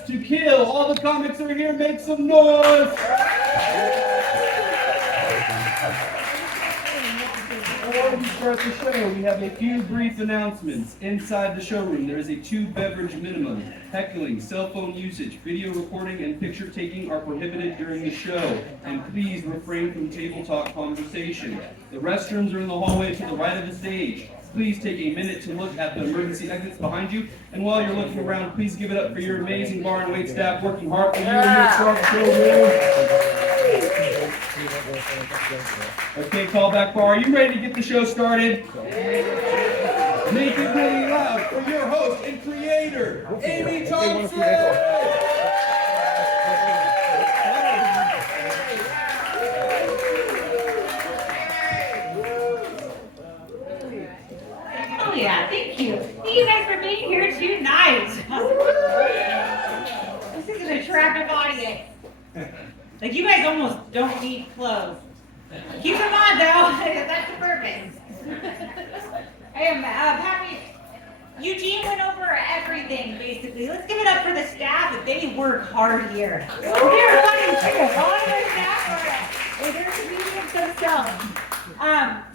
Dressed to Kill. All the comics are here. Make some noise. Before we start the show, we have a few brief announcements. Inside the showroom, there is a 2-beverage minimum. Heckling, cell phone usage, video recording, and picture taking are prohibited during the show. And please refrain from table talk conversation. The restrooms are in the hallway to the right of the stage. Please take a minute to look at the emergency exits behind you. And while you're looking around, please give it up for your amazing bar and wait staff working hard for you and your start showroom. Okay, callback bar, are you ready to get the show started? Make it really loud for your host and creator, Amy Thompson! Oh yeah, thank you. Thank you guys for being here tonight. This is an attractive audience. Like, you guys almost don't need clothes. Keep them on though, that's the purpose. I am happy. Eugene went over everything basically. Let's give it up for the staff. They work hard here. They're running too. All of our staff are they're comedians themselves.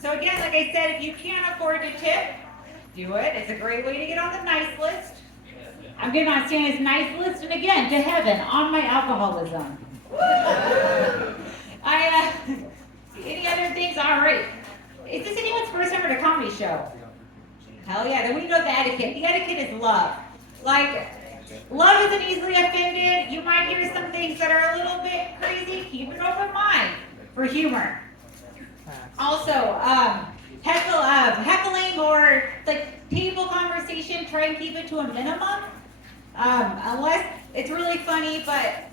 So again, like I said, if you can't afford to tip, do it. It's a great way to get on the nice list. I'm getting on Santa's nice list, and again, to heaven on my alcoholism. Any other things? All right. Is this anyone's first time at a comedy show? Hell yeah, then we know the etiquette. The etiquette is love. Like, love isn't easily offended. You might hear some things that are a little bit crazy. Keep an open mind for humor. Also, heckling or like table conversation, try and keep it to a minimum. Unless it's really funny, but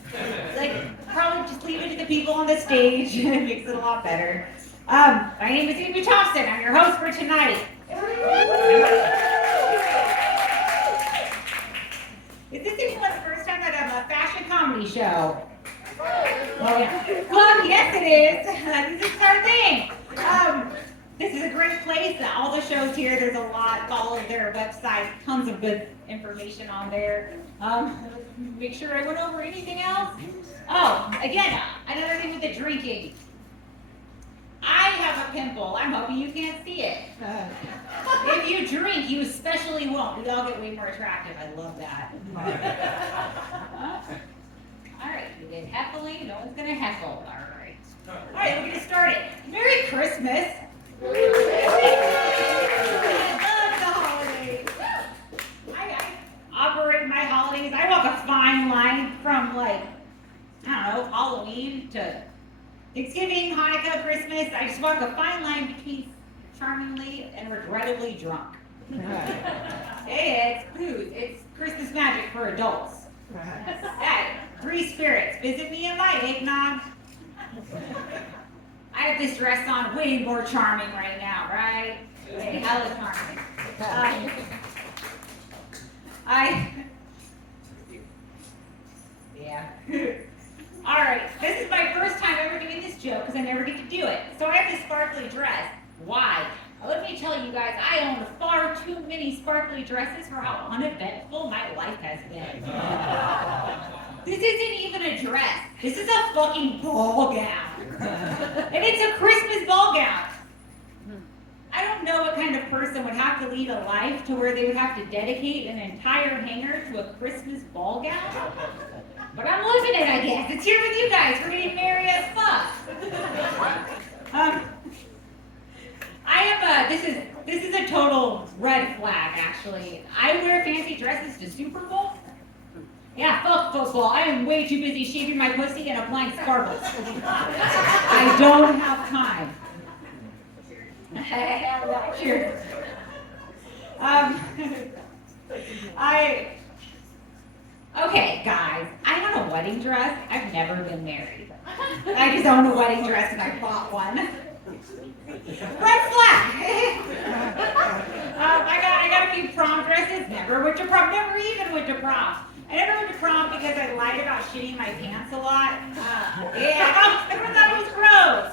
like probably just leave it to the people on the stage. It makes it a lot better. My name is Amy Thompson. I'm your host for tonight. Is this anyone's first time at a fashion comedy show? Oh yeah. Well, yes it is. This is our thing. This is a great place. All the shows here, there's a lot. Follow their website. Tons of good information on there. Make sure I went over anything else. Oh, again, another thing with the drinking. I have a pimple. I'm hoping you can't see it. If you drink, you especially won't. We all get way more attractive. I love that. All right, we did heckling. No one's going to heckle. All right. All right, we're going to start it. Merry Christmas. I love the holidays. I operate my holidays. I walk a fine line from, like, I don't know, Halloween to Thanksgiving, Hanukkah, Christmas. I just walk a fine line between charmingly and regrettably drunk. Hey, it's booze. It's Christmas magic for adults. Yeah, 3 spirits. Visit me in my eggnog. I have this dress on, way more charming right now, right? Hella charming. Yeah. All right, this is my first time ever doing this joke because I never get to do it. So I have this sparkly dress. Why? Let me tell you guys, I own far too many sparkly dresses for how uneventful my life has been. This isn't even a dress. This is a fucking ball gown. And it's a Christmas ball gown. I don't know what kind of person would have to lead a life to where they would have to dedicate an entire hanger to a Christmas ball gown. But I'm living it, I guess. It's here with you guys. We're getting merry as fuck. This is a total red flag, actually. I wear fancy dresses to Super Bowl. Yeah, fuck football. I am way too busy shaving my pussy and applying sparkles. I don't have time. Cheers. Okay, guys, I own a wedding dress. I've never been married. I just own a wedding dress and I bought one. Red flag! I got a few prom dresses. Never went to prom. Never even went to prom. I never went to prom because I lied about shitting my pants a lot. Everyone thought it was gross.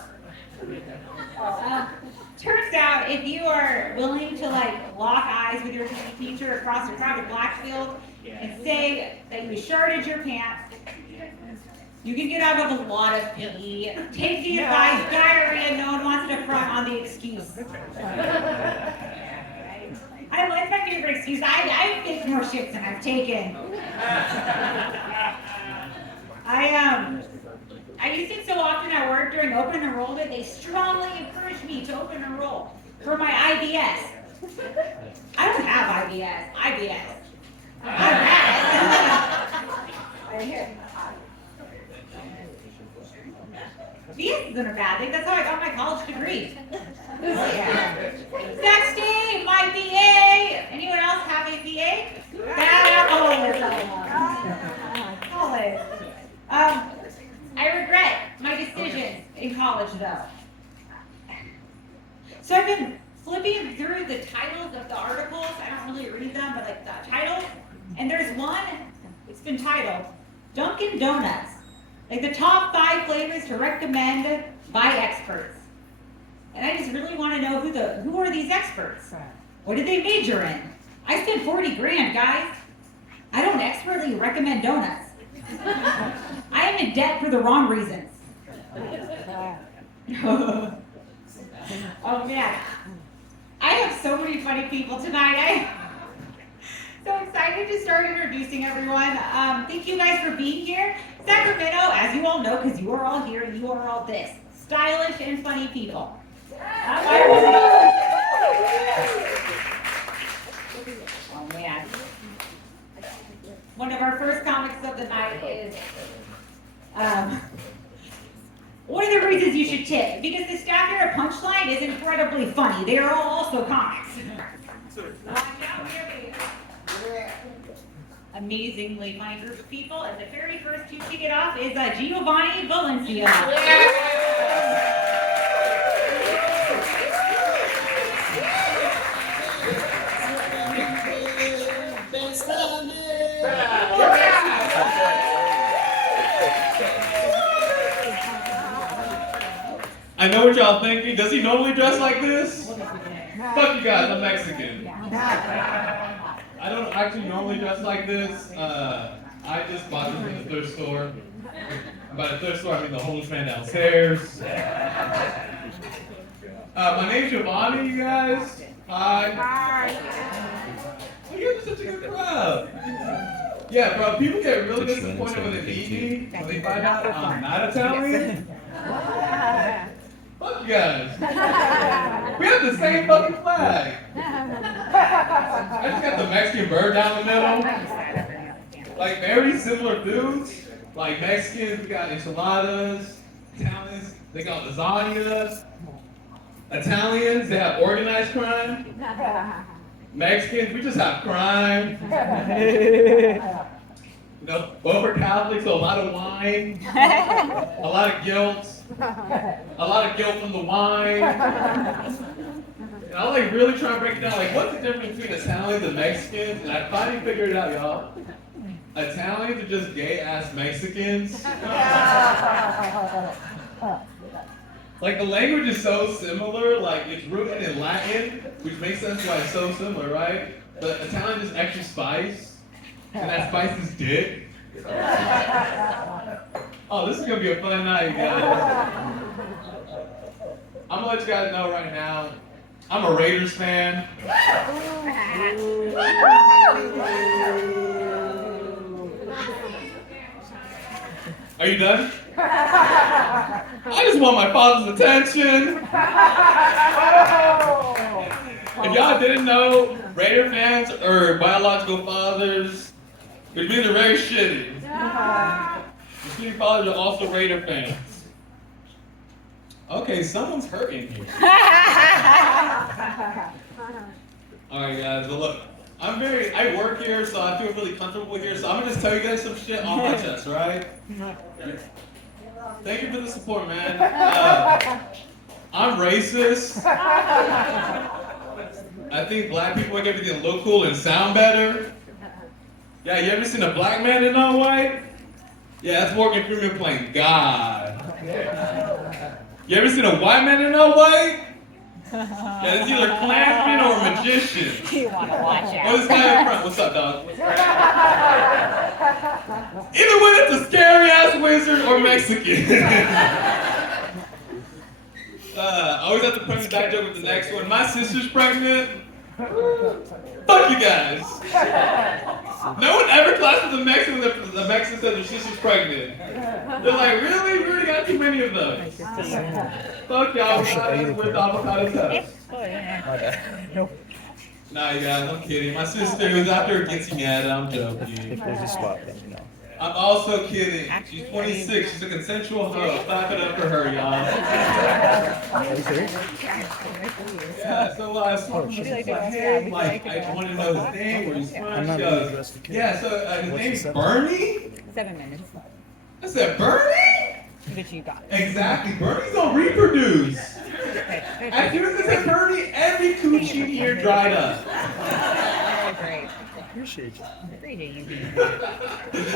Turns out, if you are willing to like lock eyes with your teacher across a crowded black field, and say that you sharded your pants. You can get out of a lot of PE. Take the advice, diarrhea, no one wants to front on the excuse. I like my favorite excuse. I've taken more shits than I've taken. I use it so often at work during open enrollment. They strongly encourage me to open enroll for my IBS. I don't have IBS. IBS. BS isn't a bad thing. That's how I got my college degree. Next day, my BA. Anyone else have a BA? College. I regret my decisions in college, though. So I've been flipping through the titles of the articles. I don't really read them, but like the titles. And there's one, it's been titled Dunkin' Donuts. Like the top 5 flavors to recommend by experts. And I just really want to know who are these experts? What did they major in? I spent 40 grand, guys. I don't expertly recommend donuts. I am in debt for the wrong reasons. Oh man. I have so many funny people tonight. I'm so excited to start introducing everyone. Thank you guys for being here. Sacramento, as you all know, because you are all here and you are all this, stylish and funny people. Oh man. One of our first comics of the night is, one of the reasons you should tip, because the staff here at Punchline is incredibly funny. They are all also comics. Amazingly funny group of people, and the very first to kick it off is Giovanni Valencia. I know what y'all thinking. Does he normally dress like this? Fuck you guys, I'm Mexican. I don't actually normally dress like this. I just bought them from the thrift store. And by the thrift store, I mean the homeless man downstairs. My name's Giovanni, you guys. Hi. Oh, you guys are such a good crowd. Yeah, bro, people get really disappointed when they meet me, when they find out I'm not Italian. Fuck you guys. We have the same fucking flag. I just got the Mexican bird down the middle. Like very similar foods. Like Mexicans, we got enchiladas. Italians, they got lasagnas. Italians, they have organized crime. Mexicans, we just have crime. You know, both are Catholic, so a lot of wine, a lot of guilt. A lot of guilt from the wine. And I like really trying to break it down. Like, what's the difference between Italians and Mexicans? And I finally figured it out, y'all. Italians are just gay ass Mexicans. Like the language is so similar. Like it's rooted in Latin, which makes sense why it's so similar, right? But Italian is extra spice, and that spice is dick. Oh, this is gonna be a fun night, guys. I'm gonna let you guys know right now, I'm a Raiders fan. Are you done? I just want my father's attention. If y'all didn't know, Raider fans are biological fathers, which means they're very shitty. The shitty fathers are also Raider fans. Okay, someone's hurting here. Alright guys, well look, I work here, so I feel really comfortable here, so I'm gonna just tell you guys some shit off my chest, right? Thank you for the support, man. I'm racist. I think black people make everything look cool and sound better. Yeah, you ever seen a black man in all white? Yeah, that's Morgan Freeman playing God. You ever seen a white man in all white? Yeah, it's either Klansman or magician. You want to watch Oh, out. this guy in front. What's up, dog? Either way, it's a scary ass wizard or Mexican. I always have to punch the back joke with the next one. My sister's pregnant. Fuck you guys. No one ever classes the Mexican when the Mexican says their sister's pregnant. They're like, really? We already got too many of those. Fuck y'all, with avocado toast. Nah, you guys, I'm kidding. My sister was out there getting mad. I'm joking. I'm also kidding. She's 26. She's a consensual hoe. Clap it up for her, y'all. Yeah, so someone was like, hey, like, I want to know his name, where he's from. She goes, yeah, so his name's Bernie? 7 minutes. I said, Bernie? But you got it. Exactly. Bernie's don't reproduce. As soon as I said Bernie, every coochie here dried up. Great. Appreciate you. Appreciate you.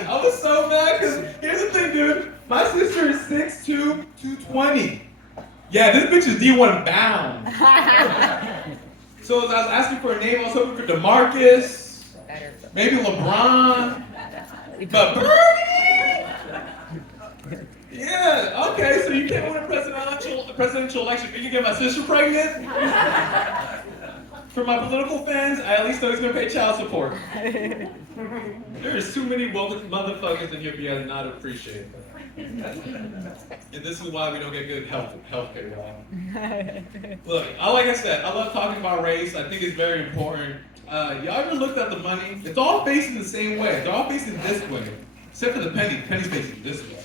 I was so mad because here's the thing, dude. My sister is 6'2", 220. Yeah, this bitch is D1 bound. So as I was asking for a name, I was hoping for DeMarcus, maybe LeBron, but Bernie. Yeah, okay, so you can't win a presidential election. You can get my sister pregnant? For my political fans, I at least know he's gonna pay child support. There's too many woke motherfuckers in here for you guys not to appreciate that. And this is why we don't get good health care, y'all. Look, like I said, I love talking about race. I think it's very important. Y'all ever looked at the money? It's all facing the same way. It's all facing this way. Except for the penny. The penny's facing this way.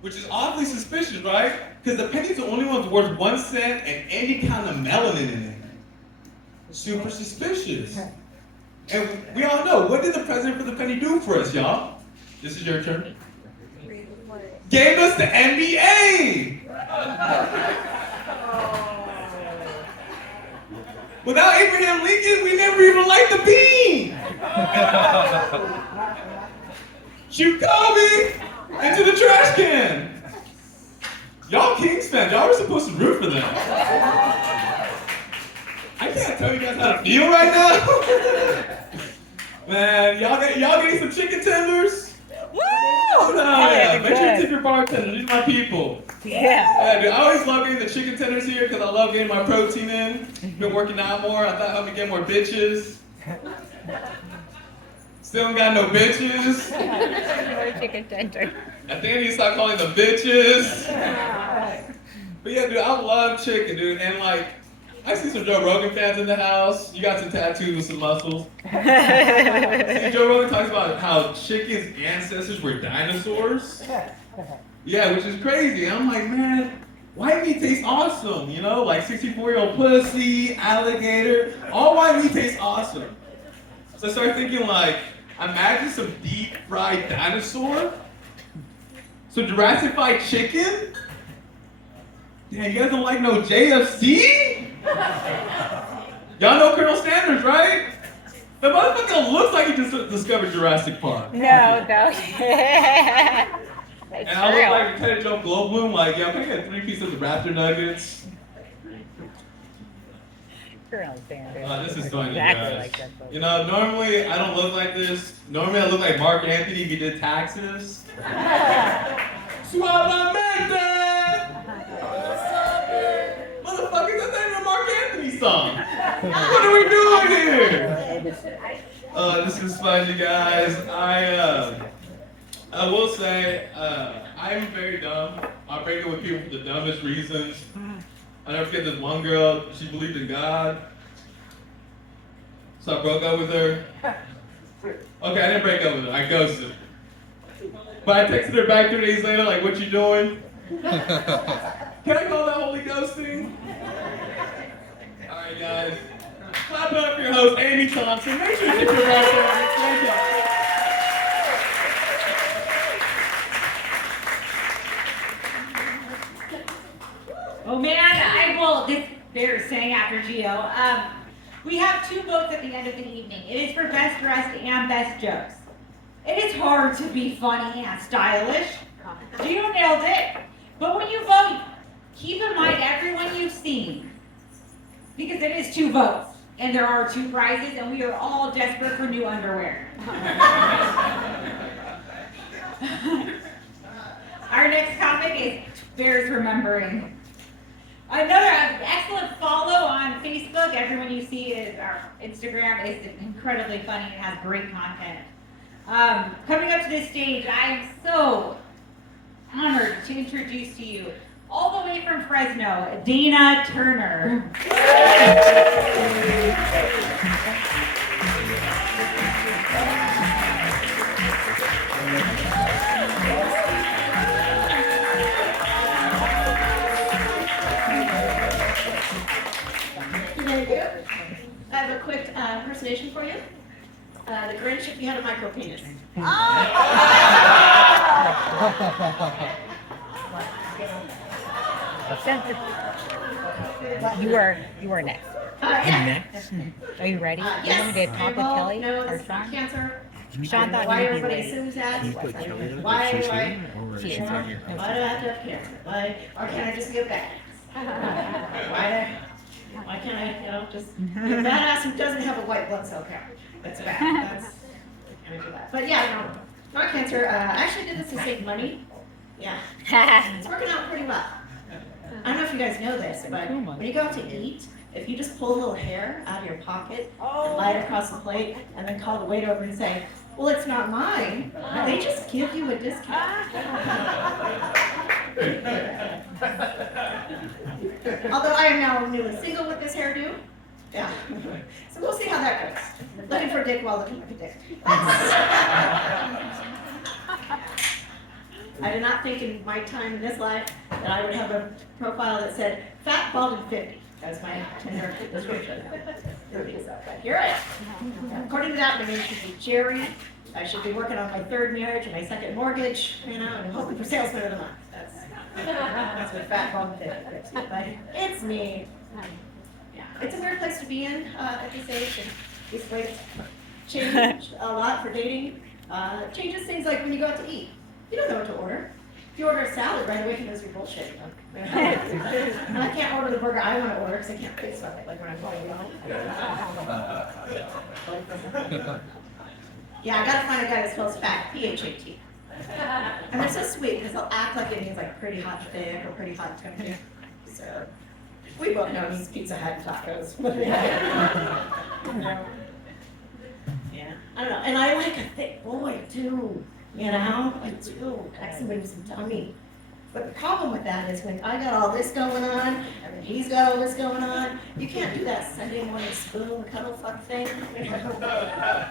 Which is oddly suspicious, right? Because the penny's the only one's worth 1 cent and any kind of melanin in it. Super suspicious. And we all know, what did the president for the penny do for us, y'all? This is your turn. Gave us the NBA! Without Abraham Lincoln, we never even liked the bean! Shoot Kobe into the trash can! Y'all Kings fans, y'all were supposed to root for them. I can't tell you guys how to feel right now. Man, y'all getting some chicken tenders? Woo! Oh, no, yeah. Make sure you tip your bartender. These are my people. Yeah. Dude, I always love getting the chicken tenders here because I love getting my protein in. Been working out more. I thought I'd help me get more bitches. Still ain't got no bitches. No chicken tender. I think I need to stop calling them bitches. But yeah, dude, I love chicken, dude. And like, I see some Joe Rogan fans in the house. You got some tattoos with some muscles. See, Joe Rogan talks about how chicken's ancestors were dinosaurs. Yeah, which is crazy. I'm like, man, white meat tastes awesome, you know? Like 64-year-old pussy, alligator, all white meat tastes awesome. So I started thinking like, imagine some deep fried dinosaur, some Jurassic chicken. Damn, you guys don't like no JFC? Y'all know Colonel Sanders, right? The motherfucker looks like he just discovered Jurassic Park. No. That's And I look like Lieutenant Joe Goldblum, like, yeah, I'm gonna get 3 pieces of Raptor Nuggets. Colonel Sanders. This is funny, Exactly guys. like that. You know, normally I don't look like this. Normally I look like Mark Anthony if he did taxes. Suavemente! Motherfuckers, that's not even a Mark Anthony song. What are we doing here? This is fun, you guys. I will say, I'm very dumb. I break up with people for the dumbest reasons. I never forget this one girl, she believed in God. So I broke up with her. Okay, I didn't break up with her, I ghosted her. But I texted her back 3 days later, like, what you doing? Can I call that holy ghosting? Alright guys, clap it up for your host, Amy Thompson. Make sure you tip your bartender. Thank you. Oh man, they're saying after Gio. We have 2 votes at the end of the evening. It is for best dressed and best jokes. It is hard to be funny and stylish. Gio nailed it. But when you vote, keep in mind everyone you've seen. Because it is 2 votes, and there are 2 prizes, and we are all desperate for new underwear. Our next topic is bears remembering. Another excellent follow on Facebook. Everyone you see is our Instagram is incredibly funny and has great content. Coming up to this stage, I am so honored to introduce to you, all the way from Fresno, Dana Turner. Thank you. I have a quick impersonation for you. The Grinch if you had a micro penis. You are next. Yeah. Are you ready? Yes. You want me to talk with Well, Kelly no, or it's not Sean? cancer. Sean thought Why you'd be everybody ready. assumes that? She Why is. do I? No, Why she's do I not. have to have cancer? Why? Or can I just be a badass? Why can't I, just be a badass who doesn't have a white blood cell count? That's bad. That's, I can't do that. But yeah, no, not cancer. I actually did this to save money. Yeah, it's working out pretty well. I don't know if you guys know this, but when you go out to eat, if you just pull a little hair out of your pocket and lie it across the plate, and then call the waiter over and say, "Well, it's not mine," they just give you a discount. Although I am now newly single with this hairdo. Yeah. So we'll see how that goes. Looking for a dick while looking like a dick. I did not think in my time in this life that I would have a profile that said fat, bald, and 50 as my Tinder description. But here I am. According to that, my name should be Jerry. I should be working on my 3rd marriage and my 2nd mortgage, and hoping for salesman of the month. That's what fat, bald, and 50 is. But it's me. Yeah, it's a weird place to be in at this age, and these ways change a lot for dating. It changes things like when you go out to eat. You don't know what to order. If you order a salad, right away he knows you're bullshitting. And I can't order the burger I want to order because I can't face it like when I'm going home. Yeah, I gotta find a guy that spells fat, P-H-A-T. And they're so sweet because they'll act like it means like pretty hot thick or pretty hot tender. So we both know it means Pizza Hut and tacos. Yeah, I don't know. And I like a thick boy too. I do. Like somebody with some tummy. But the problem with that is when I got all this going on, and then he's got all this going on, you can't do that Sunday morning spoon cuddle fuck thing.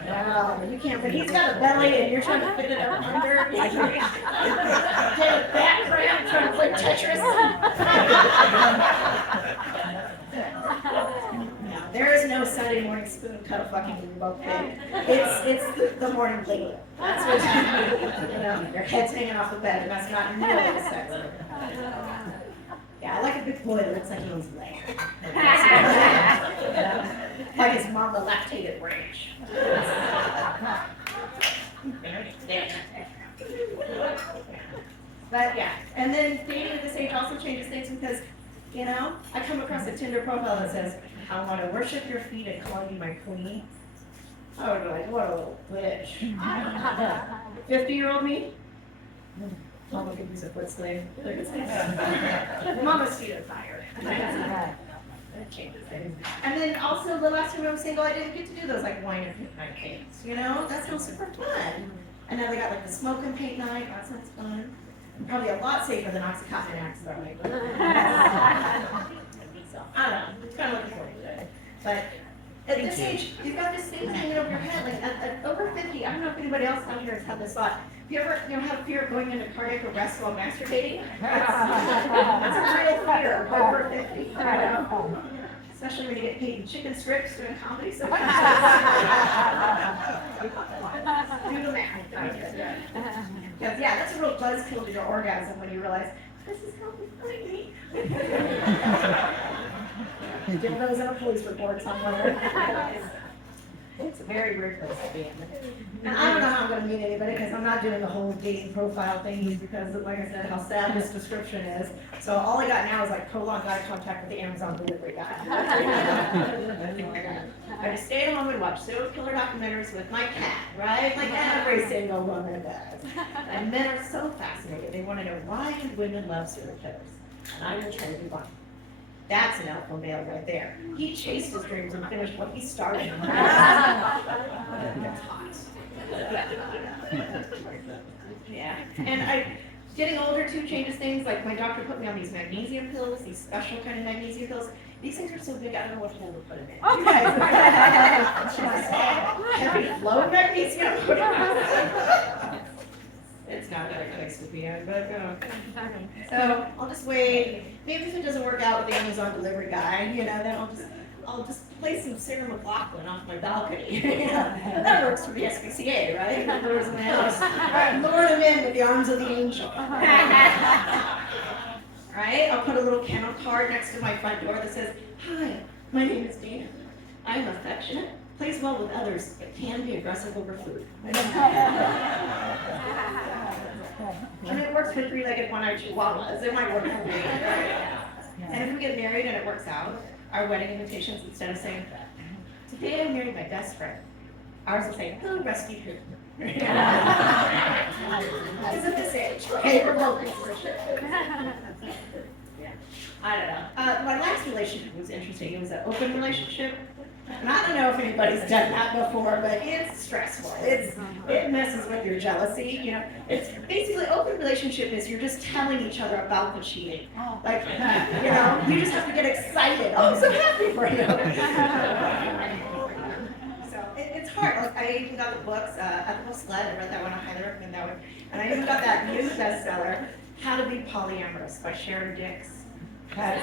No, you can't. But he's got a belly and you're trying to fit it up under. Get a back cramp trying to play Tetris. No, there is no Sunday morning spoon cuddle fucking when you're both big. It's the morning bleed. That's what your head's hanging off the bed, and that's not nearly as sexy. Yeah, I like a big boy that looks like he owns land. Like his mama lactated ranch. But yeah, and then dating at this age also changes things because, I come across a Tinder profile that says, "I want to worship your feet and call you my queen." I would be like, what a little bitch. 50-year-old me? Mama could use a foot slave. Mama's feet are fire. That changes things. And then also the last time I was single, I didn't get to do those like wine and paint night things. That sounds super fun. And now they got like the smoke and paint night. That sounds fun. Probably a lot safer than Oxycontin and accidentally. So I don't know. It's kind of looking forward to it. But at this age, you've got this thing hanging over your head. Like at over 50, I don't know if anybody else out here has had this thought. If you ever have fear of going into cardiac arrest while masturbating? That's a real fear of over 50. Especially when you get paid in chicken strips doing comedy. So do the math. Yeah, that's a real buzzkill to your orgasm when you realize this is how we find me. Dildos in a police report somewhere. It's a very weird place to be in. And I don't know how I'm gonna meet anybody, because I'm not doing the whole dating profile thing, just because, like I said, how sad this description is. So all I got now is like prolonged eye contact with the Amazon delivery guy. That's all I got. I just stay at home and watch serial killer documentaries with my cat, right? Like every single woman does. And men are so fascinated. They want to know, why do women love serial killers? And I'm gonna try to be one. That's an alpha male right there. He chased his dreams and finished what he started. That's hot. Yeah, and getting older too changes things. Like my doctor put me on these magnesium pills, these special kind of magnesium pills. These things are so big, I don't know what hole to put them in. You guys, heavy flow magnesium. It's not a great place to be in, but so I'll just wait. Maybe if it doesn't work out with the Amazon delivery guy, then I'll just play some Sarah McLachlan off my balcony. That works for the SPCA, right? Lures in the house. Lure them in with the arms of the angel. Right? I'll put a little kennel card next to my front door that says, "Hi, my name is Dana. I'm affectionate, plays well with others, but can be aggressive over food." And it works for three-legged, one-eyed chihuahuas. It might work for me. Right? And if we get married and it works out, our wedding invitations, instead of saying, "Today I married my best friend," ours will say, "Who rescued who?" Because at this age, right? We're both I don't know. My last relationship was interesting. It was an open relationship. And I don't know if anybody's done that before, but it's stressful. It messes with your jealousy. It's basically open relationship is you're just telling each other about the cheating. Like, you just have to get excited. Oh, I'm so happy for you. So it's hard. Like, I even got the books, Ethical Sled. I read that one. I highly recommend that one. And I even got that new bestseller, How to Be Polyamorous by Sharon Dix. And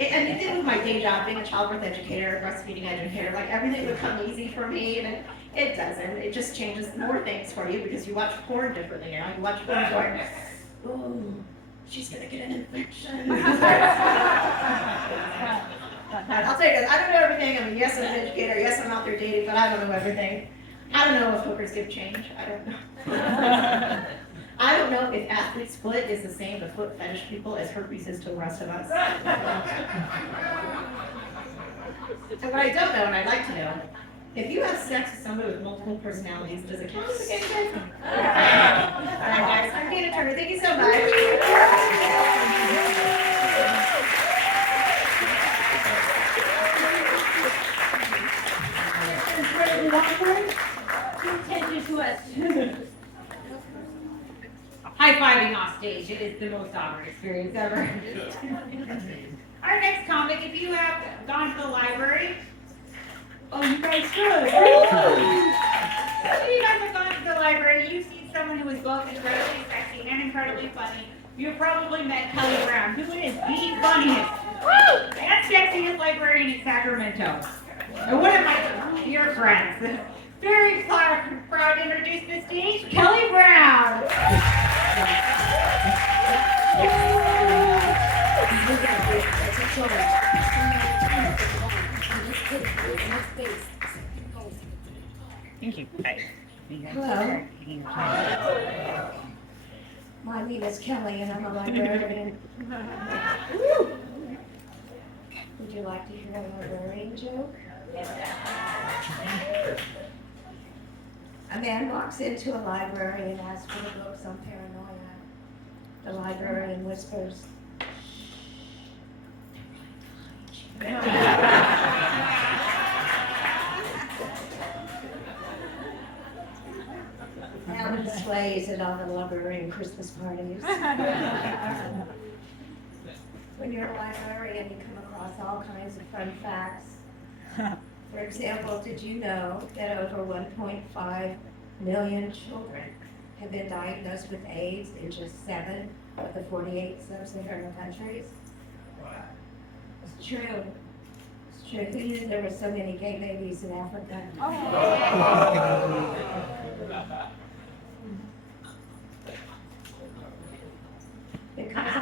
it did with my day job, being a childbirth educator, breastfeeding educator, like everything would come easy for me, and it doesn't. It just changes more things for you because you watch porn differently now. You watch porn going, "Ooh, she's gonna get an infection." I'll tell you guys, I don't know everything. I mean, yes, I'm an educator, yes, I'm out there dating, but I don't know everything. I don't know if hookers give change. I don't know. I don't know if athlete's foot is the same to foot fetish people as herpes is to the rest of us. And what I don't know, and I'd like to know, if you have sex with somebody with multiple personalities, does it count as a gay person? All right, guys, I'm Dana Turner. Thank you so much. High-fiving off stage. It is the most awkward experience ever. Our next comic, if you have gone to the library, oh, you guys should. If you guys have gone to the library, you've seen someone who is both incredibly sexy and incredibly funny. You've probably met Kelly Brown, who is the funniest and sexiest librarian in Sacramento. And one of my dear friends. Very proud to introduce the stage, Kelly Brown. Thank you. Hello. My name is Kelly and I'm a librarian. Would you like to hear a librarian joke? A man walks into a library and asks for the books on paranoia. The librarian whispers, Now displays at all the librarian Christmas parties. When you're a librarian, you come across all kinds of fun facts. For example, did you know that over 1.5 million children have been diagnosed with AIDS in just 7 of the 48 sub-Saharan countries? It's true. It's true. Who knew there were so many gay babies in Africa? Because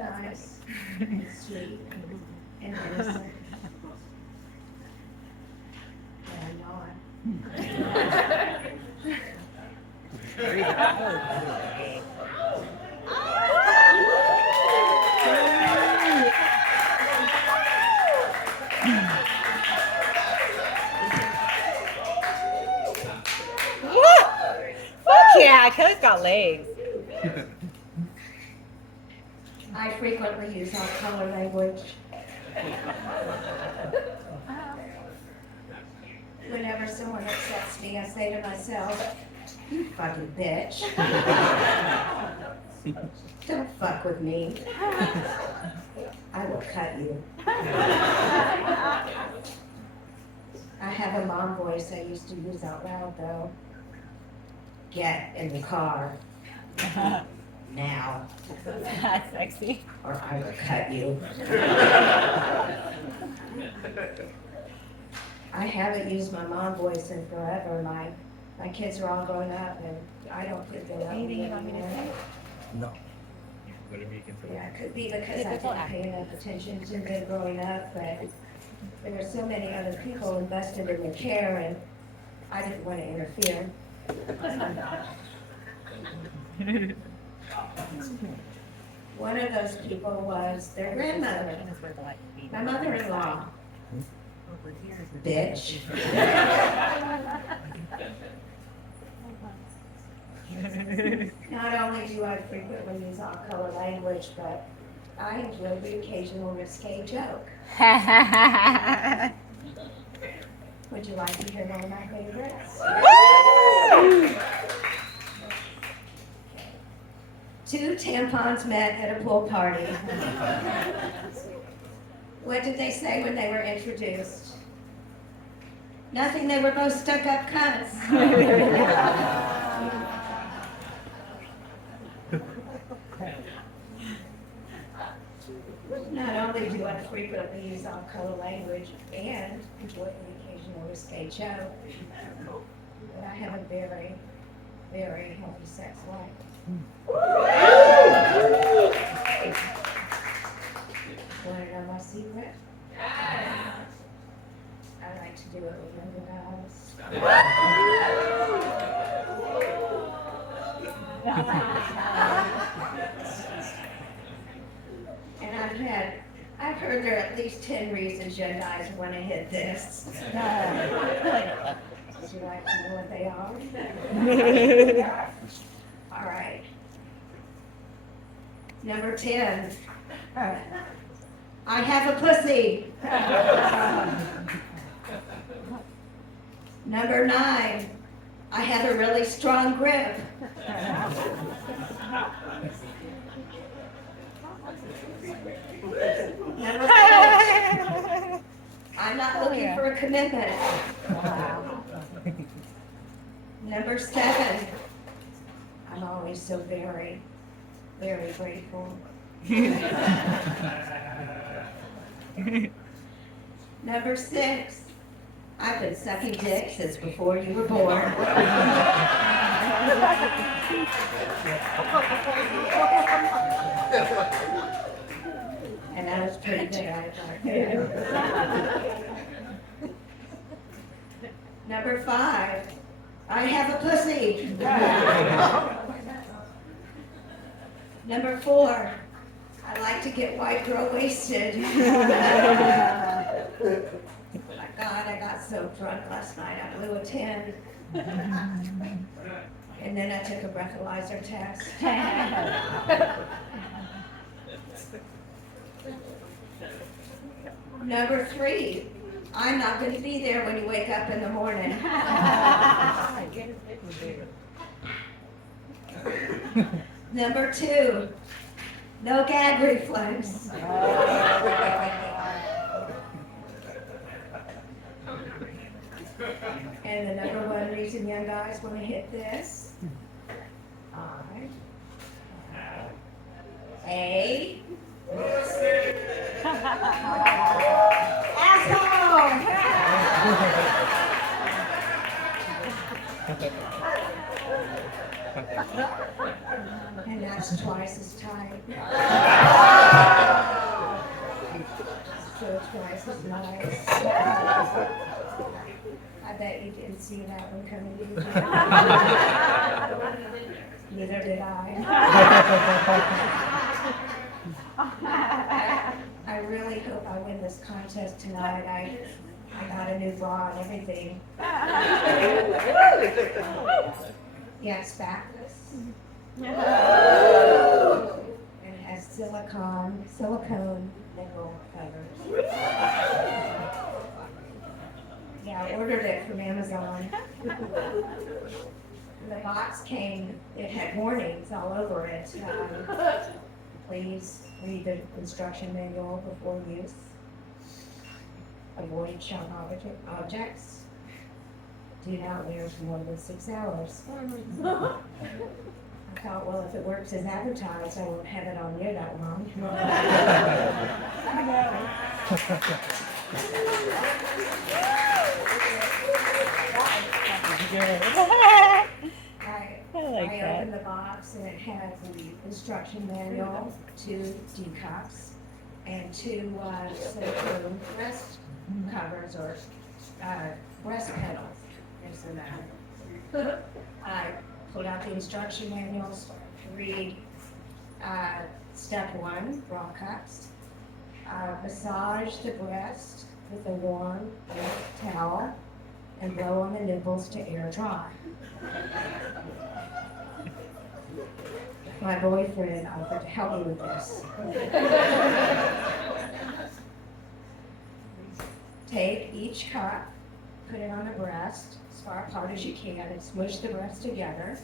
nice, and sweet, and innocent. But I'm not. Fuck yeah, Kelly's got legs. I frequently use off-color language. Whenever someone upsets me, I say to myself, "You fucking bitch. Don't fuck with me. I will cut you." I have a mom voice I used to use out loud though. "Get in the car. Now. That's sexy. Or I will cut you." I haven't used my mom voice in forever. My kids are all grown up and I don't think they know me anymore. No. Yeah, it could be because I didn't pay enough attention to them growing up, but there are so many other people invested in their care and I didn't want to interfere. One of those people was their grandmother, my mother-in-law. Bitch. Not only do I frequently use off-color language, but I enjoy the occasional risque joke. Would you like to hear one of my favorites? Two tampons met at a pool party. What did they say when they were introduced? Nothing, they were both stuck-up cunts. Not only do I frequently use off-color language and enjoy the occasional risque joke, but I have a very, very healthy sex life. Want to know my secret? I like to do it with under And I've heard there are at least 10 reasons you guys want to hit this. Would you like to know what they are? All right. Number 10. I have a pussy. Number 9. I have a really strong grip. Number 8. I'm not looking for a commitment. Number 7. I'm always so very, very grateful. Number 6. I've been sucking dick since before you were born. And that was pretty good, I thought. Number 5. I have a pussy. Number 4. I like to get white girl wasted. My God, I got so drunk last night, I blew a 10. And then I took a breathalyzer test. Number 3, I'm not going to be there when you wake up in the morning. Number 2, no gag reflex. And the number 1 reason young guys want to hit this, I have a asshole. And that's twice as tight. So twice as nice. I bet you didn't see that one coming either. Neither did I. I really hope I win this contest tonight. I got a new bra and everything. Yeah, it's backless. And it has silicone nickel covers. Yeah, I ordered it from Amazon. The box came, it had warnings all over it. Please read the instruction manual before use. Avoid sharp objects. Do not wear for more than 6 hours. I thought, well, if it works as advertised, I won't have it on there that long. I like that. opened the box and it has the instruction manual, 2 teacups, and 2 silicone breast covers or breast pedals. There's the matter. I pulled out the instruction manuals, read step 1, bra cups. Massage the breast with a warm wet towel and blow on the nipples to air dry. My boyfriend offered to help me with this. Take each cup, put it on the breast as far apart as you can, and smush the breast together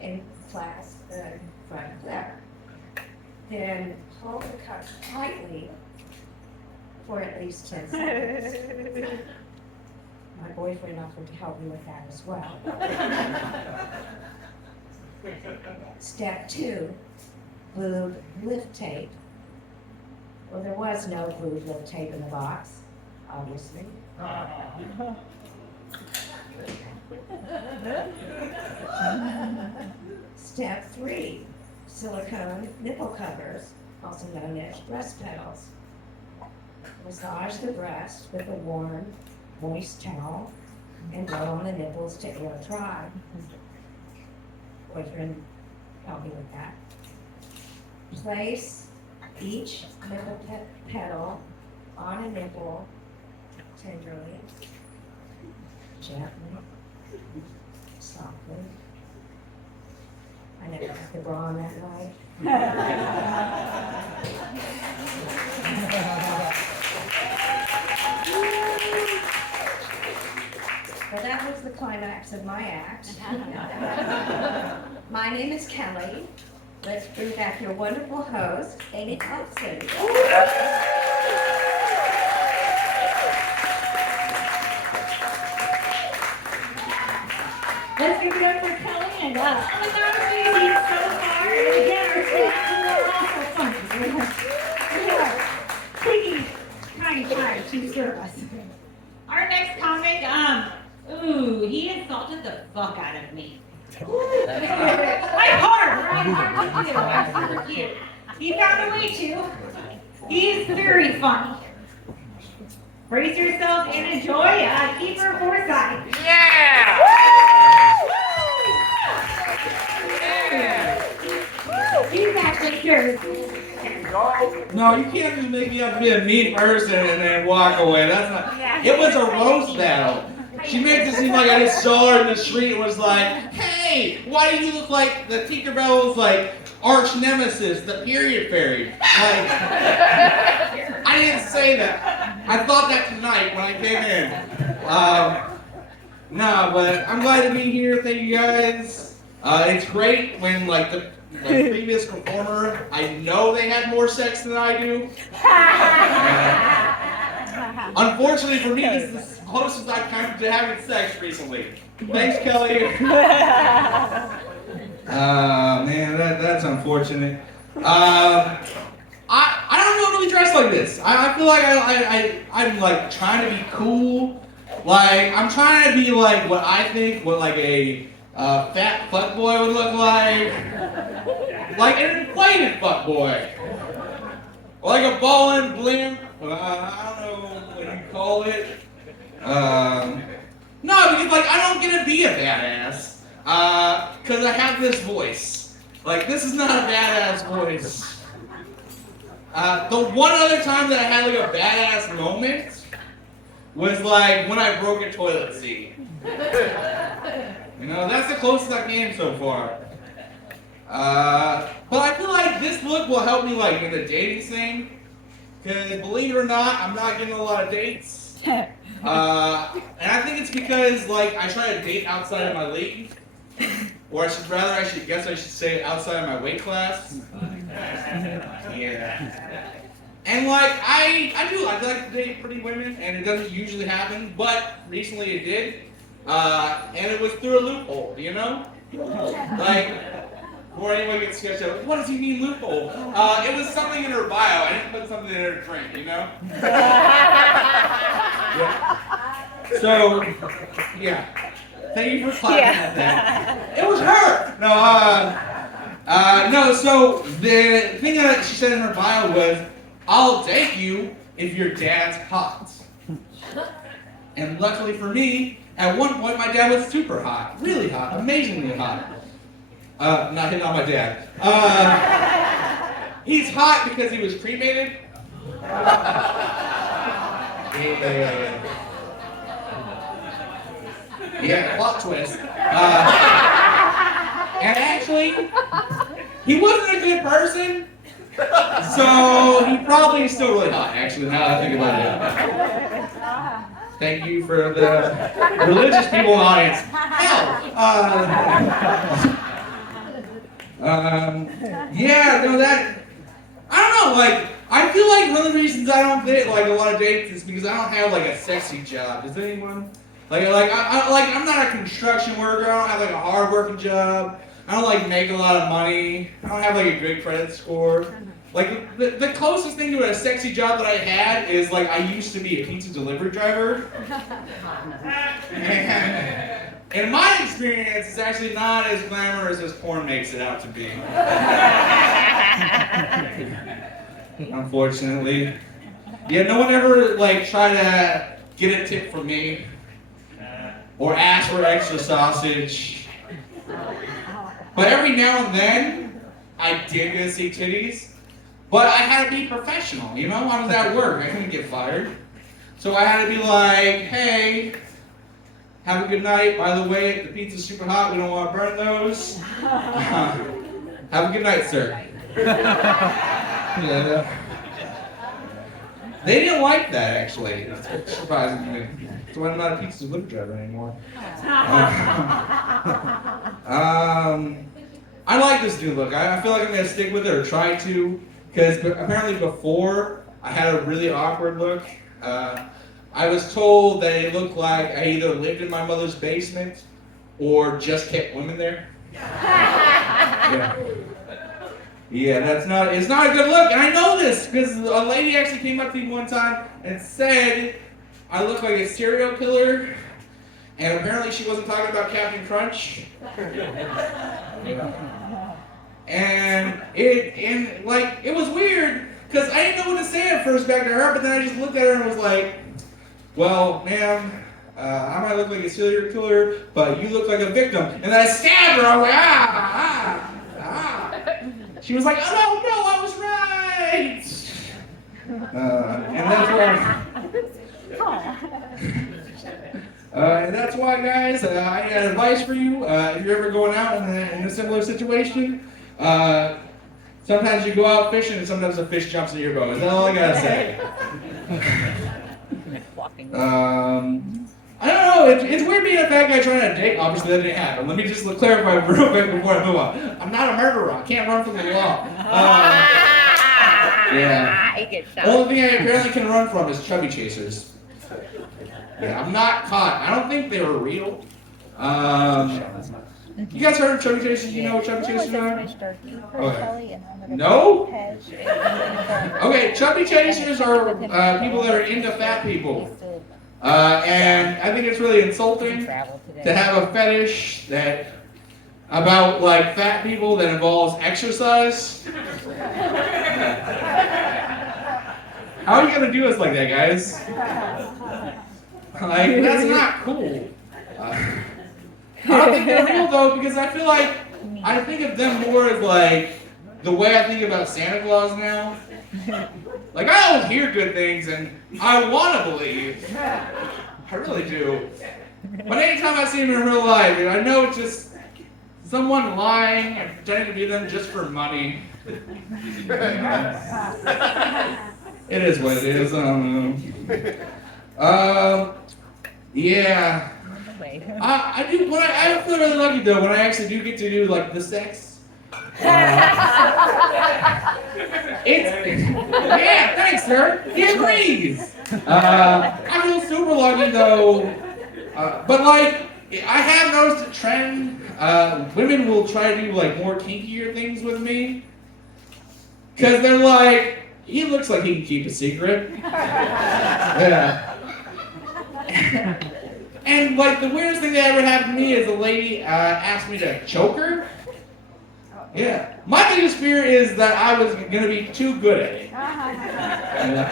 and clasp the front lever. Then hold the cup tightly for at least 10 seconds. My boyfriend offered to help me with that as well. Step 2, boob lift tape. Well, there was no boob lift tape in the box, obviously. Step 3, silicone nipple covers, also known as breast pedals. Massage the breast with a warm, moist towel and blow on the nipples to air dry. Boyfriend helped me with that. Place each nipple pedal on a nipple tenderly, gently, softly. I never got the bra on that night. Well, that was the climax of my act. My name is Kelly. Let's bring back your wonderful host, Amy Thompson. Let's give it up for Kelly and us. Oh my God, amazing so far. And again, our staff are also funny. We are taking tiny time to serve us. Our next comic, he insulted the fuck out of me. I'm hard to do. I'm super cute. He found a way to. He is very funny. Brace yourself and enjoy Kiefer Forsyth. Yeah! He's actually good. No, you can't just make me up to be a mean person and then walk away. That's not. It was a roast battle. She made it seem like I just saw her in the street and was like, "Hey, why do you look like the Tinkerbell's like arch nemesis, the period fairy?" Like, I didn't say that. I thought that tonight when I came in. No, but I'm glad to be here. Thank you guys. It's great when like the previous performer, I know they had more sex than I do. Unfortunately for me, this is the closest I've come to having sex recently. Thanks, Kelly. Man, that's unfortunate. I don't normally dress like this. I feel like I'm like trying to be cool. Like I'm trying to be like what I think what like a a fat fuckboy would look like. Like an inflated fuckboy. Like a ballin' blimp. I don't know what you call it. No, because like I don't get to be a badass. Cause I have this voice. Like this is not a badass voice. The one other time that I had like a badass moment was like when I broke a toilet seat. You know, that's the closest I came so far. But I feel like this look will help me like in the dating scene. Cause believe it or not, I'm not getting a lot of dates. And I think it's because like I try to date outside of my league. Or I should say outside of my weight class. Yeah. And like I like to date pretty women and it doesn't usually happen, but recently it did. And it was through a loophole, you know? Like before anyone gets sketched out, what does he mean loophole? It was something in her bio. I didn't put something in her drink, you know? Yeah. So, yeah. Thank you for clapping at that. It was her! No, so the thing that she said in her bio was, I'll date you if your dad's hot. And luckily for me, at one point my dad was super hot. Really hot. Amazingly hot. Not hitting on my dad. He's hot because he was cremated. Yeah, plot twist. And actually, he wasn't a good person, so he probably is still really hot, actually, now that I think about it. Thank you for the religious people in the audience. Yeah, no, that, I don't know, like, I feel like one of the reasons I don't get, like, a lot of dates is because I don't have, like, a sexy job. Does anyone? I'm not a construction worker, I don't have, like, a hard-working job. I don't, like, make a lot of money. I don't have, like, a good credit score. Like, the closest thing to a sexy job that I had is, like, I used to be a pizza delivery driver. And in my experience, it's actually not as glamorous as porn makes it out to be. Unfortunately. Yeah, no one ever, like, tried to get a tip from me. Or ask for extra sausage. But every now and then, I did go see titties. But I had to be professional, you know? I was at work, I couldn't get fired. So I had to be like, hey, have a good night. By the way, the pizza's super hot, we don't want to burn those. Have a good night, sir. Yeah. They didn't like that, actually. That's surprising to me. So I'm not a pizza delivery driver anymore. I like this new look. I feel like I'm going to stick with it or try to. Because apparently before, I had a really awkward look. I was told that it looked like I either lived in my mother's basement or just kept women there. Yeah, it's not a good look, and I know this because a lady actually came up to me one time and said I look like a serial killer, and apparently she wasn't talking about Captain Crunch. And it was weird because I didn't know what to say at first back to her, but then I just looked at her and was like, well, ma'am, I might look like a serial killer, but you look like a victim. And then I stabbed her. I was like, She was like, oh no, I was right. And that's why, guys, I got advice for you. If you're ever going out in a similar situation, sometimes you go out fishing and sometimes a fish jumps in your boat. That's all I gotta say. I don't know, it's weird being a fat guy trying to date. Obviously that didn't happen. Let me just clarify real quick before I move on. I'm not a murderer. I can't run from the law. Yeah. I get shot. Only thing I apparently can run from is chubby chasers. Yeah, I'm not caught. I don't think they were real. You guys heard of chubby chasers? You know what chubby chasers are? Okay. No? Okay, chubby chasers are people that are into fat people. And I think it's really insulting to have a fetish that about like fat people that involves exercise. How are you gonna do us like that, guys? Like, that's not cool. I don't think they're real though, because I feel like I think of them more as like the way I think about Santa Claus now. Like, I always hear good things and I want to believe. I really do. But anytime I see him in real life, I know it's just someone lying and pretending to be them just for money. It is what it is. I don't know. Yeah. I do. I feel really lucky though when I actually do get to do like the sex. Yeah, thanks, sir. He agrees. I feel super lucky though. But like, I have noticed a trend. Women will try to do like more kinkier things with me, cause they're like, he looks like he can keep a secret. Yeah. And like the weirdest thing that ever happened to me is a lady asked me to choke her. Yeah. My biggest fear is that I was gonna be too good at it. Yeah.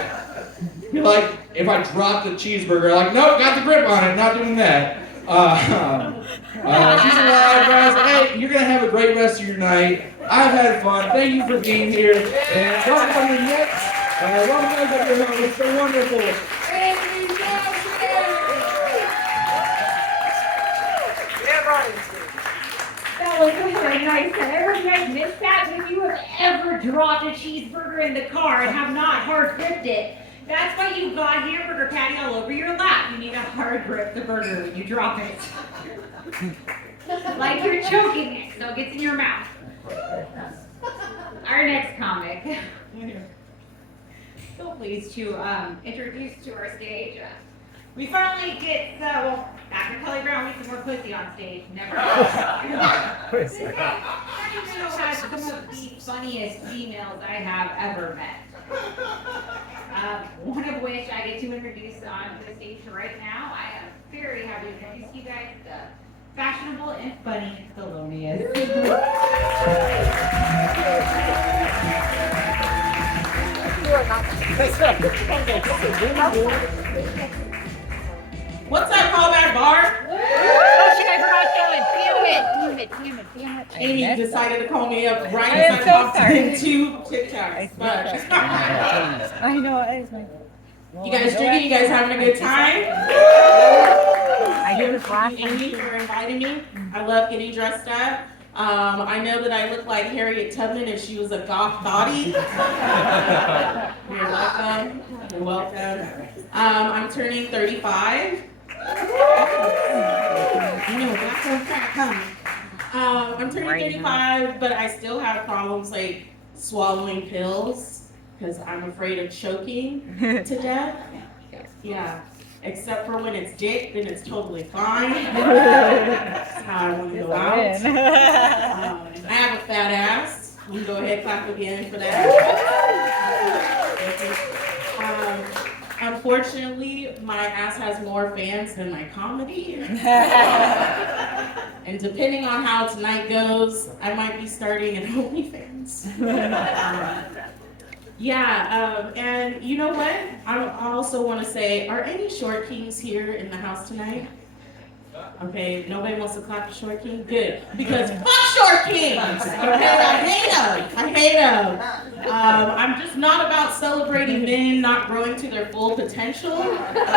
Like if I dropped the cheeseburger, like nope, got the grip on it, not doing that. She's alive, guys. Hey, you're gonna have a great rest of your night. I've had fun. Thank you for being here. And welcome to the next. Welcome to your home. It's so wonderful. Andy Johnson! That was really nice. I ever you guys missed that? If you have ever dropped a cheeseburger in the car and have not hard gripped it, that's why you got hamburger patty all over your lap. You need to hard grip the burger when you drop it. Like you're choking it, so it gets in your mouth. Our next comic. So pleased to introduce to our stage. We finally get, well, after Kelly Brown, we get some more pussy on stage. Never. This guy has some of the funniest females I have ever met. One of which I get to introduce onto the stage right now. I am very happy to introduce you guys to fashionable and funny Thelonious. What's that callback, Barb? Oh shit, I forgot Damn it. Amy decided to call me up right I am as I so popped sorry. into TikTok. But I know, it is my... you guys drinking? You guys having a good time? I did this last Thank you, Amy, for inviting me. I love getting dressed up. I know that I look like Harriet Tubman if she was a goth thotty. You're welcome. You're welcome. I'm turning 35. I'm turning 35, but I still have problems like swallowing pills because I'm afraid of choking to death. Yeah. Except for when it's dick, then it's totally fine. That's how I want to go out. I have a fat ass. You can go ahead, clap again for that. Unfortunately, my ass has more fans than my comedy. And depending on how tonight goes, I might be starting an OnlyFans. And you know what? I also want to say, are any short kings here in the house tonight? Okay, nobody wants to clap for short king? Good, because fuck short kings! Okay, I hate them. I'm just not about celebrating men not growing to their full potential. Yeah.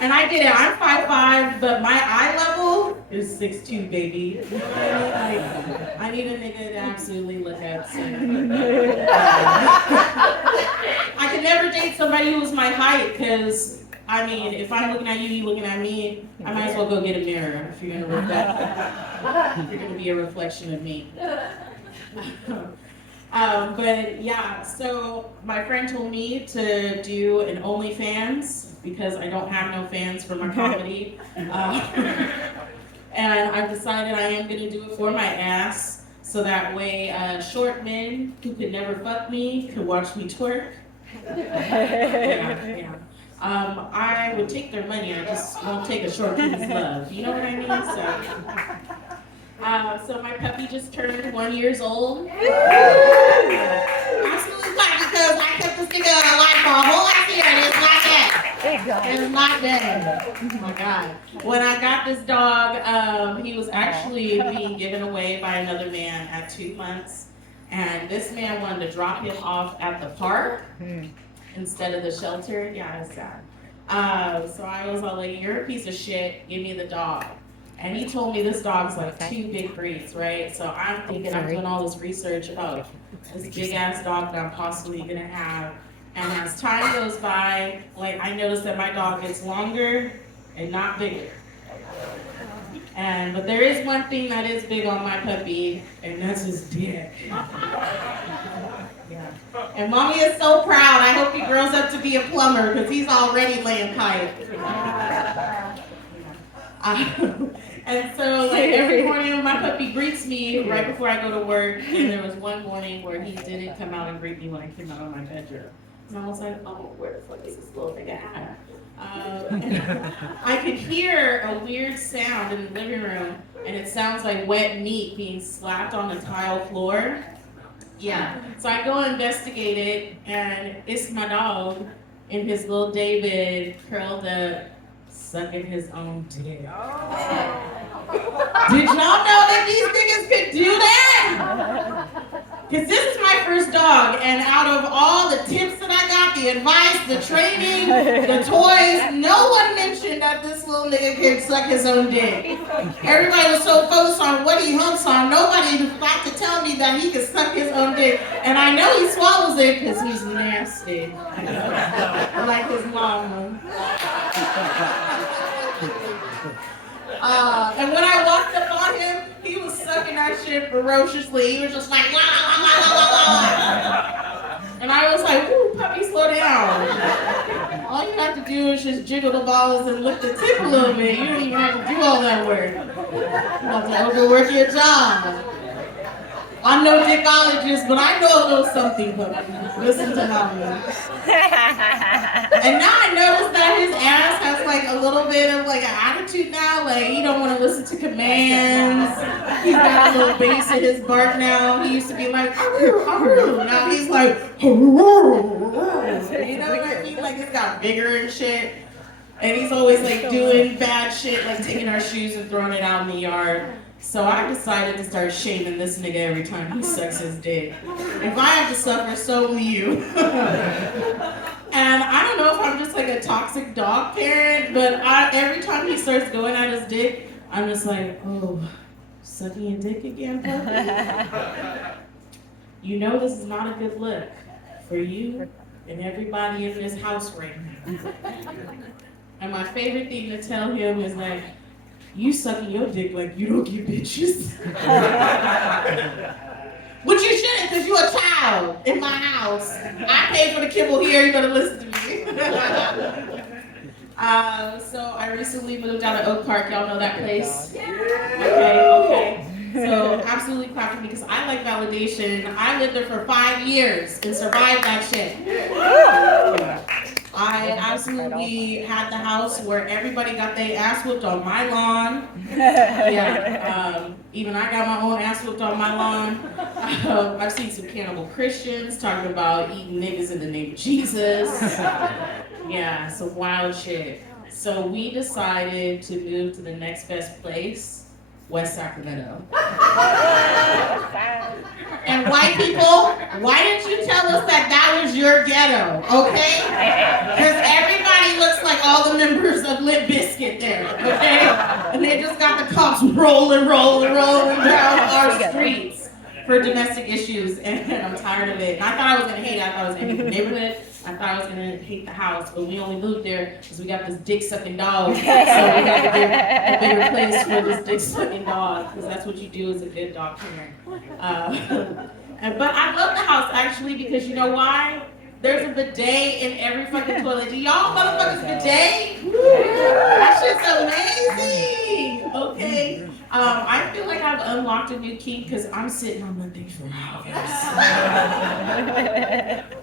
And I get it, I'm 5'5", but my eye level is 6'2", baby. I need a nigga to absolutely look up to. I could never date somebody who was my height, because I mean, if I'm looking at you, you looking at me, I might as well go get a mirror if you're gonna look up. You're gonna be a reflection of me. But yeah, so my friend told me to do an OnlyFans because I don't have no fans for my comedy. And I've decided I am gonna do it for my ass, so that way short men who could never fuck me could watch me twerk. Yeah. I would take their money, I just won't take a short fuse love. You know what I mean? So my puppy just turned 1 year old. Absolutely not, because I kept this nigga alive for a whole last year and it's not dead. It's not dead. Oh my God. When I got this dog, he was actually being given away by another man at 2 months. And this man wanted to drop him off at the park instead of the shelter. Yeah, it's sad. So I was all like, you're a piece of shit, give me the dog. And he told me this dog's like 2 big breeds, right? So I'm thinking, I'm doing all this research about this big ass dog that I'm possibly gonna have. And as time goes by, like I noticed that my dog gets longer and not bigger. But there is one thing that is big on my puppy, and that's his dick. Yeah. And mommy is so proud. I hope he grows up to be a plumber because he's already laying pipe. And so, like, every morning my puppy greets me right before I go to work, and there was one morning where he didn't come out and greet me when I came out of my bedroom. And I was like, oh, where the fuck is this little nigga at? I could hear a weird sound in the living room, and it sounds like wet meat being slapped on the tile floor. Yeah, so I go investigate it, and it's my dog in his little daybed, curled up, sucking his own dick. Did y'all know that these niggas could do that? Because this is my first dog, and out of all the tips that I got, the advice, the training, the toys, no one mentioned that this little nigga could suck his own dick. Everybody was so focused on what he hunts on, nobody thought to tell me that he could suck his own dick. And I know he swallows it because he's nasty. Like his mama. And when I walked up on him, he was sucking that shit ferociously. He was just like, wah, wah, wah, wah, wah. And I was like, woo, puppy, slow down. All you have to do is just jiggle the balls and lift the tip a little bit. You don't even have to do all that work. You have to overwork your job. I'm no dickologist, but I know a little something, puppy. Listen to mommy. And now I notice that his ass has like a little bit of like an attitude now. Like he don't want to listen to commands. He's got a little bass in his bark now. He used to be like, arr, arr. Now he's like, arr, arr. You know what I mean? Like he's got vigor and shit. And he's always like doing bad shit, like taking our shoes and throwing it out in the yard. So I decided to start shaming this nigga every time he sucks his dick. If I have to suffer, so will you. And I don't know if I'm just like a toxic dog parent, but every time he starts going at his dick, I'm just like, oh, sucking your dick again, puppy? You know this is not a good look for you and everybody in this house right now. And my favorite thing to tell him is like, you sucking your dick like you don't get bitches. Which you shouldn't, because you're a child in my house. I paid for the kibble here, you better listen to me. So I recently moved out of Oak Park, y'all know that place? Okay. So absolutely clap for me, because I like validation. I lived there for 5 years and survived that shit. I absolutely had the house where everybody got their ass whooped on my lawn. Yeah, even I got my own ass whooped on my lawn. I've seen some cannibal Christians talking about eating niggas in the name of Jesus. Yeah, some wild shit. So we decided to move to the next best place, West Sacramento. And white people, why didn't you tell us that was your ghetto, okay? Because everybody looks like all the members of Limp Bizkit there, okay? And they just got the cops rolling down our streets for domestic issues, and I'm tired of it. And I thought I was gonna hate it. I thought I was gonna hate the neighborhood. I thought I was gonna hate the house, but we only moved there because we got this dick-sucking dog. So we had to get a bigger place for this dick-sucking dog, because that's what you do as a good dog parent. But I love the house actually, because you know why? There's a bidet in every fucking toilet. Do y'all motherfuckers bidet? That shit's amazing. Okay. I feel like I've unlocked a new kink because I'm sitting on that thing for hours.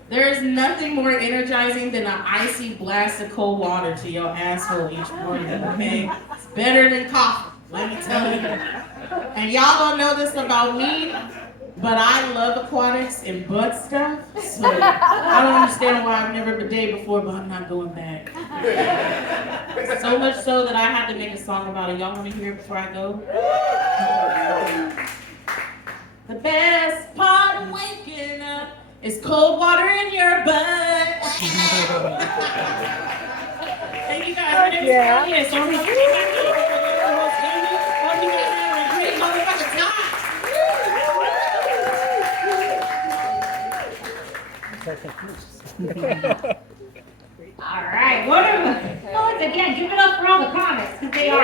There's nothing more energizing than an icy blast of cold water to your asshole each morning, okay? It's better than coffee, let me tell you. And y'all don't know this about me, but I love aquatics and butt stuff. So I don't understand why I've never bidet before, but I'm not going back. So much so that I had to make a song about it. Y'all want to hear it before I go? The best part of waking up is cold water in your butt. Thank you guys. My name is Carly, so I'm going to get back to hope you guys have a great motherfucking time. All right, what are well, once again, give it up for all the comics, because they are.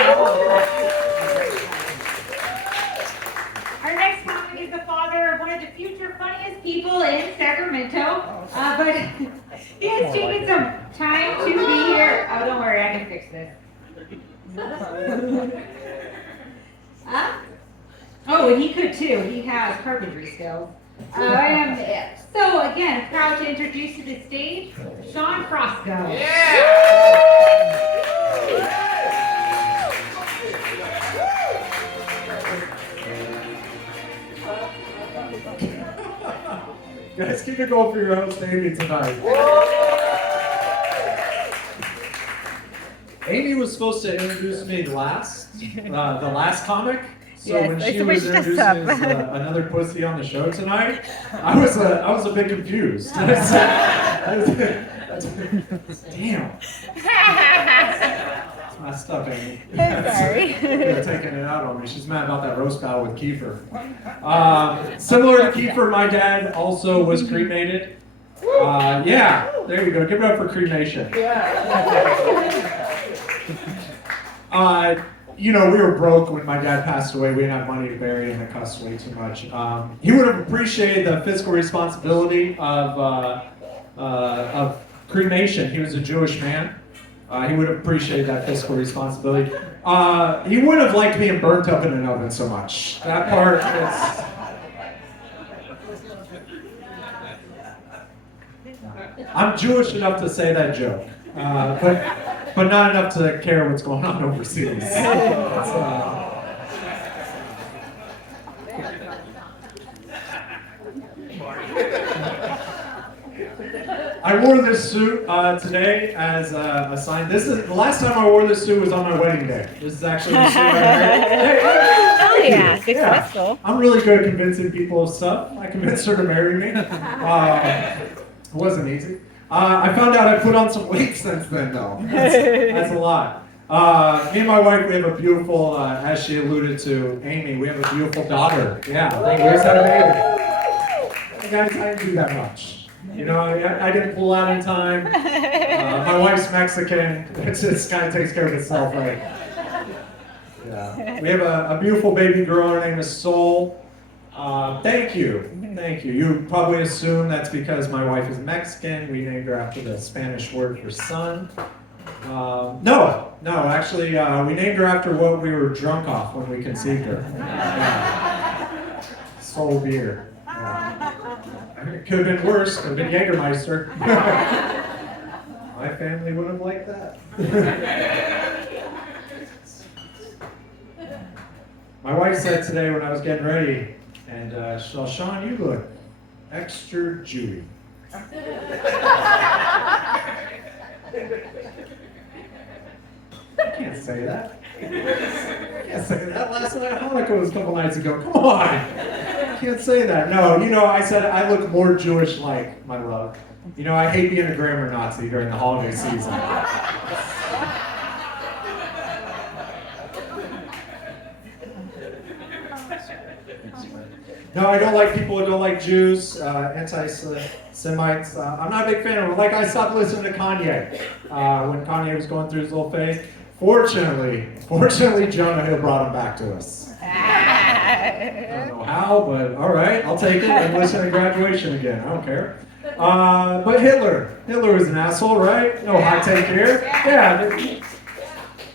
Our next comic is the father of one of the future funniest people in Sacramento, but he has taken some time to be here. Oh, don't worry, I can fix this. Oh, and he could too. He has carpentry skills. So again, proud to introduce to the stage, Sean Frosco. Guys, keep it going for your host, Amy, tonight. Amy was supposed to introduce me last, the last comic. So Yes, when I she switched was us introducing up. another pussy on the show tonight, I was a bit confused. Damn. It's messed up, Amy. Sorry. They're taking it out on me. She's mad about that roast battle with Kiefer. Similar to Kiefer, my dad also was cremated. Yeah, there you go. Give it up for cremation. You know, we were broke when my dad passed away. We didn't have money to bury him. It cost way too much. He would have appreciated the fiscal responsibility of cremation. He was a Jewish man. He would have appreciated that fiscal responsibility. He wouldn't have liked being burnt up in an oven so much. That part is... I'm Jewish enough to say that joke, but not enough to care what's going on overseas. I wore this suit today as a sign. This is the last time I wore this suit was on my wedding day. This is actually the suit I married. Oh yeah, successful. I'm really good at convincing people of stuff. I convinced her to marry me. It wasn't easy. I found out I put on some weight since then, though. That's a lot. Me and my wife, we have a beautiful, as she alluded to, Amy, we have a beautiful daughter. Yeah, we just had a baby. Guys, I didn't do that much. You know, I didn't pull out in time. My wife's Mexican. It just kind of takes care of itself, right? Yeah. We have a beautiful baby girl. Her name is Sol. Thank you. Thank you. You probably assume that's because my wife is Mexican. We named her after the Spanish word for son. No, actually, we named her after what we were drunk off when we conceived her. Sol beer. It could have been worse. Could have been Jägermeister. My family wouldn't have liked that. My wife said today when I was getting ready, and so Sean, you look extra Jewy. I can't say that. I can't say that. Last night Hanukkah was a couple nights ago. Come on. I can't say that. No, you know, I said I look more Jewish like, my love. You know, I hate being a grammar Nazi during the holiday season. No, I don't like people who don't like Jews, anti-Semites. I'm not a big fan of them. Like, I stopped listening to Kanye when Kanye was going through his little phase. Fortunately, Jonah Hill brought him back to us. I don't know how, but all right, I'll take it. I'm listening to Graduation again. I don't care. But Hitler was an asshole, right? No hot take here. Yeah.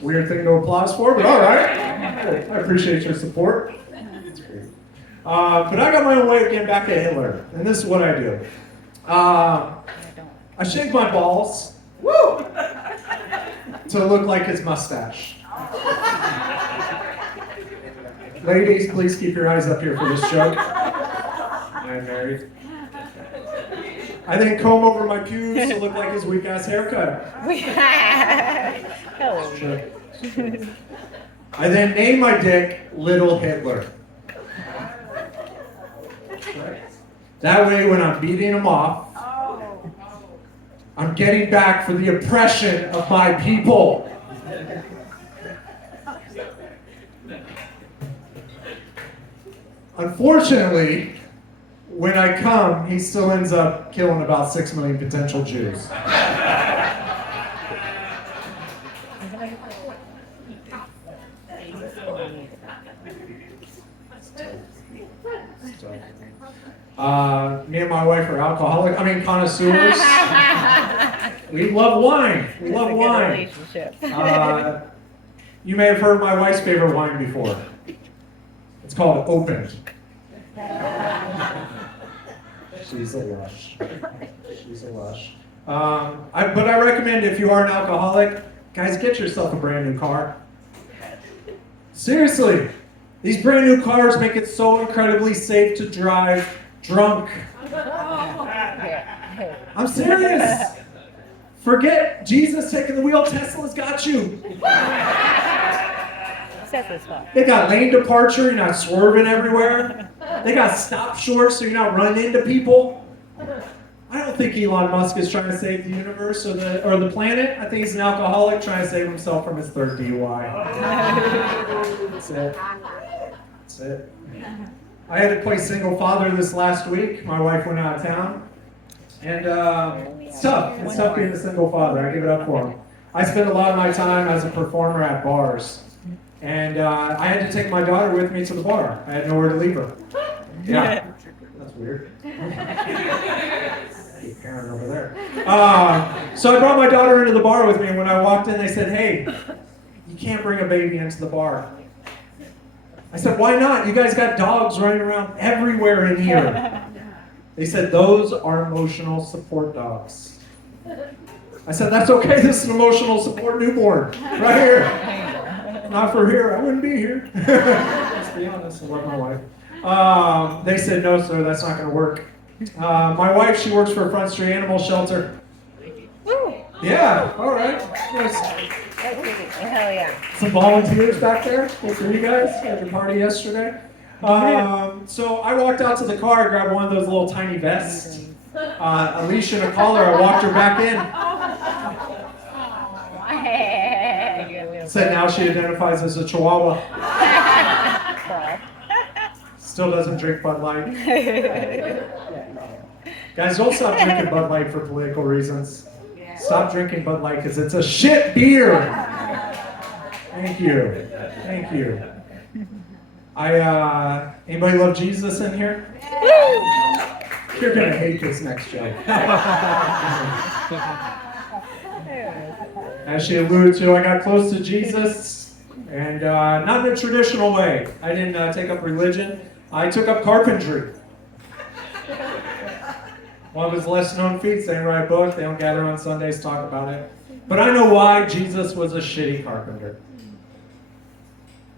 Weird thing to applause for, but all right. I appreciate your support. But I got my own way of getting back at Hitler, and this is what I do. I shaved my balls. Woo! To look like his mustache. Ladies, please keep your eyes up here for this joke. I'm married. I then comb over my pubes to look like his weak ass haircut. I then name my dick Little Hitler. That way, when I'm beating him off, I'm getting back for the oppression of my people. Unfortunately, when I come, he still ends up killing about 6 million potential Jews. Me and my wife are connoisseurs. We love wine. We love wine. You may have heard my wife's favorite wine before. It's called Opened. She's a lush. She's a lush. But I recommend if you are an alcoholic, guys, get yourself a brand new car. Seriously, these brand new cars make it so incredibly safe to drive drunk. I'm serious. Forget Jesus taking the wheel. Tesla's got you. They got lane departure. You're not swerving everywhere. They got stop short so you're not running into people. I don't think Elon Musk is trying to save the universe or the planet. I think he's an alcoholic trying to save himself from his third DUI. That's it. That's it. I had to play single father this last week. My wife went out of town. And it's tough. It's tough being a single father. I give it up for him. I spend a lot of my time as a performer at bars. And I had to take my daughter with me to the bar. I had nowhere to leave her. Yeah. That's weird. Karen over there. So I brought my daughter into the bar with me, and when I walked in, they said, "Hey, you can't bring a baby into the bar." I said, "Why not? You guys got dogs running around everywhere in here." They said, "Those are emotional support dogs." I said, "That's okay. This is an emotional support newborn right here. Not for here. I wouldn't be here." Let's be honest. I love my wife. They said, "No, sir. That's not going to work." My wife, she works for a Front Street Animal Shelter. Yeah. All right. Hell yeah. Some volunteers back there. Good for you guys. Had your party yesterday. So I walked out to the car, grabbed one of those little tiny vests. A leash and a collar. I walked her back in. Said now she identifies as a Chihuahua. Still doesn't drink Bud Light. Guys, don't stop drinking Bud Light for political reasons. Stop drinking Bud Light because it's a shit beer. Thank you. Thank you. Anybody love Jesus in here? You're gonna hate this next joke. As she alluded to, I got close to Jesus, and not in a traditional way. I didn't take up religion. I took up carpentry. One of his less known feats. They didn't write a book. They don't gather on Sundays to talk about it. But I know why Jesus was a shitty carpenter.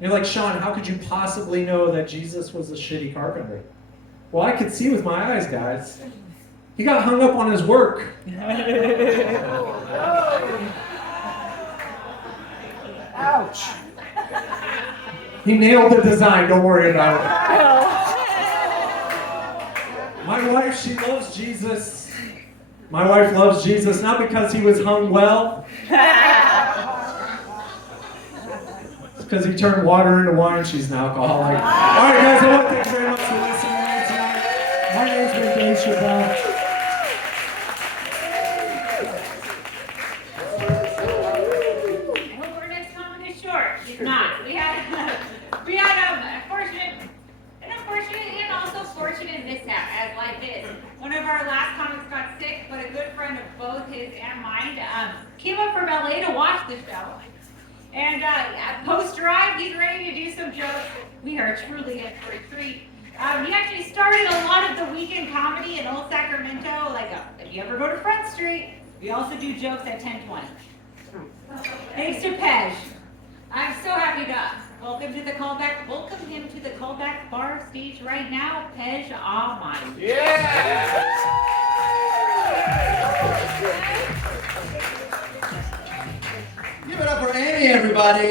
You're like, "Sean, how could you possibly know that Jesus was a shitty carpenter?" Well, I could see with my eyes, guys. He got hung up on his work. Ouch. He nailed the design. Don't worry about it. My wife, she loves Jesus. My wife loves Jesus not because he was hung well. It's because he turned water into wine. She's an alcoholic. All right, guys, I want to thank you very much for listening tonight. My name's been Dave Chappelle. I hope our next comment is short. It's not. We had an unfortunate and also fortunate mishap as like this. One of our last comics got sick, but a good friend of both his and mine came up from LA to watch the show. And post-drive, he's ready to do some jokes. We are truly in for a treat. He actually started a lot of the weekend comedy in Old Sacramento. Like, if you ever go to Front Street, we also do jokes at 10:20. Thanks to Pej. I'm so happy to welcome him to the callback bar stage right now, Pej Ahmadi. Give it up for Amy, everybody.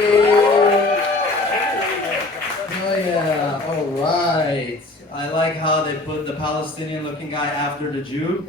Oh yeah, all right. I like how they put the Palestinian-looking guy after the Jew.